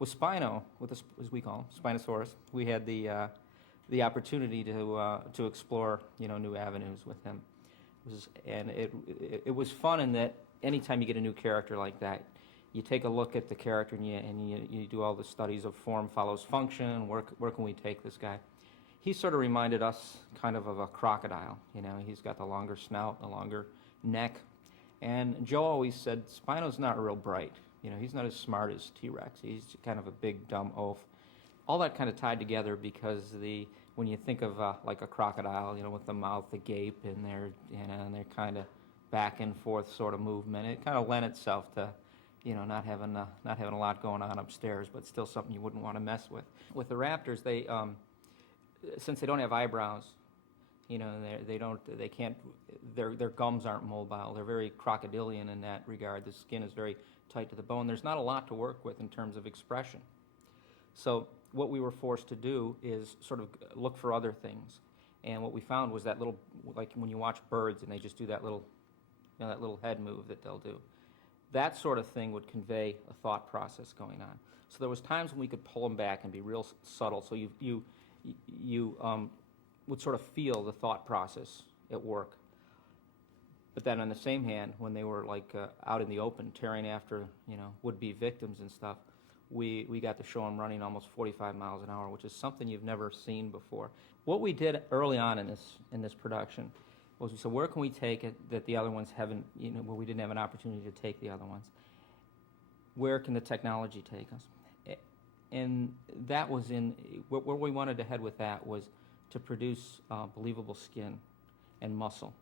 With Spino, as we call him, Spinosaurus, we had the opportunity to explore new avenues with him. It was fun in that anytime you get a new character like that, you take a look at the character and you do all the studies of form follows function. Where can we take this guy? He sort of reminded us kind of a crocodile. He's got the longer snout, the longer neck. And Joe always said Spino's not real bright. He's not as smart as T-Rex. He's kind of a big dumb oaf. All that kind of tied together because when you think of like a crocodile, with the mouth agape and their kind of back and forth sort of movement, it kind of lent itself to not having a lot going on upstairs, but still something you wouldn't want to mess with. With the raptors, they since they don't have eyebrows, they can't, their gums aren't mobile. They're very crocodilian in that regard. The skin is very tight to the bone. There's not a lot to work with in terms of expression. So what we were forced to do is sort of look for other things. And what we found was that little, like when you watch birds and they just do that little, that little head move that they'll do. That sort of thing would convey a thought process going on. So there was times when we could pull them back and be real subtle. So you would sort of feel the thought process at work. But then on the same hand, when they were like out in the open tearing after would-be victims and stuff, we got to show them running almost 45 miles an hour, which is something you've never seen before. What we did early on in this production was we said, where can we take it that the other ones haven't, where we didn't have an opportunity to take the other ones? Where can the technology take us? And that was where we wanted to head with that was to produce believable skin and muscle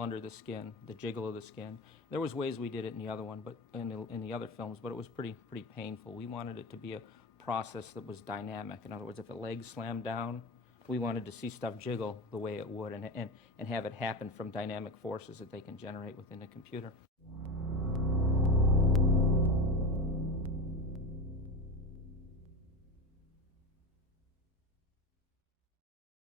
under the skin, the jiggle of the skin. There was ways we did it in the other one, but in the other films, but it was pretty painful. We wanted it to be a process that was dynamic. In other words, if a leg slammed down, we wanted to see stuff jiggle the way it would and have it happen from dynamic forces that they can generate within the computer.